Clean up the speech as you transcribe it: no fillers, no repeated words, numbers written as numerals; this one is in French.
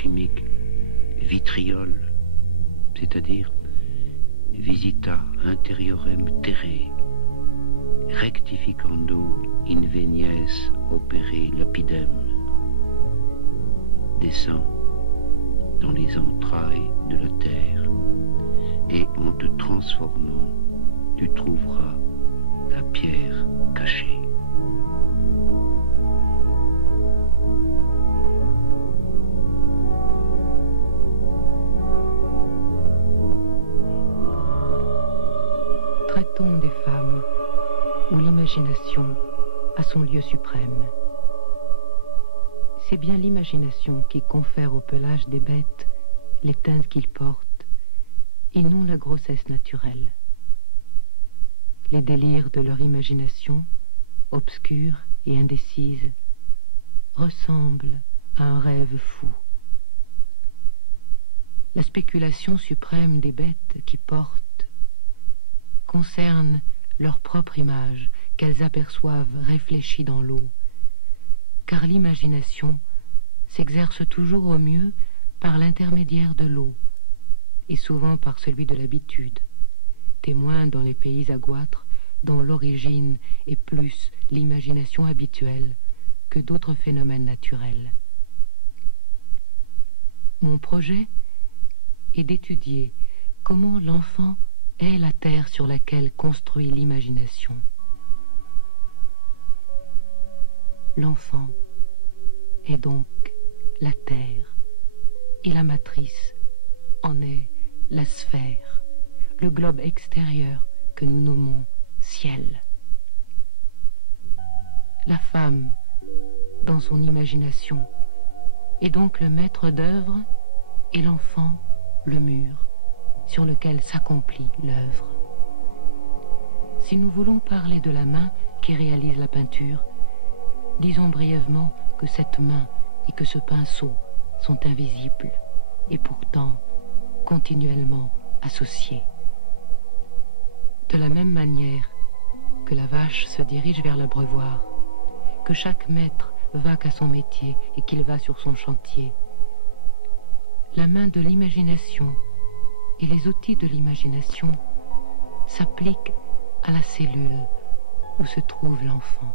chimique vitriol, c'est-à-dire visita interiorem terrae, rectificando invenies opere lapidem, descends dans les entrailles de la terre, et en te transformant, tu trouveras la pierre cachée. Traitons des femmes où l'imagination a son lieu suprême. C'est bien l'imagination qui confère au pelage des bêtes les teintes qu'ils portent, et non la grossesse naturelle. Les délires de leur imagination, obscure et indécise, ressemblent à un rêve fou. La spéculation suprême des bêtes qui portent concerne leur propre image qu'elles aperçoivent réfléchie dans l'eau, car l'imagination s'exerce toujours au mieux par l'intermédiaire de l'eau, et souvent par celui de l'habitude, témoin dans les pays aguâtres dont l'origine est plus l'imagination habituelle que d'autres phénomènes naturels. Mon projet est d'étudier comment l'enfant est la terre sur laquelle construit l'imagination. L'enfant est donc la terre, et la matrice en est la sphère, le globe extérieur que nous nommons ciel. La femme, dans son imagination, est donc le maître d'œuvre et l'enfant le mur sur lequel s'accomplit l'œuvre. Si nous voulons parler de la main qui réalise la peinture, disons brièvement que cette main et que ce pinceau sont invisibles et pourtant continuellement associés. De la même manière que la vache se dirige vers l'abreuvoir, que chaque maître va qu'à son métier et qu'il va sur son chantier, la main de l'imagination et les outils de l'imagination s'appliquent à la cellule où se trouve l'enfant.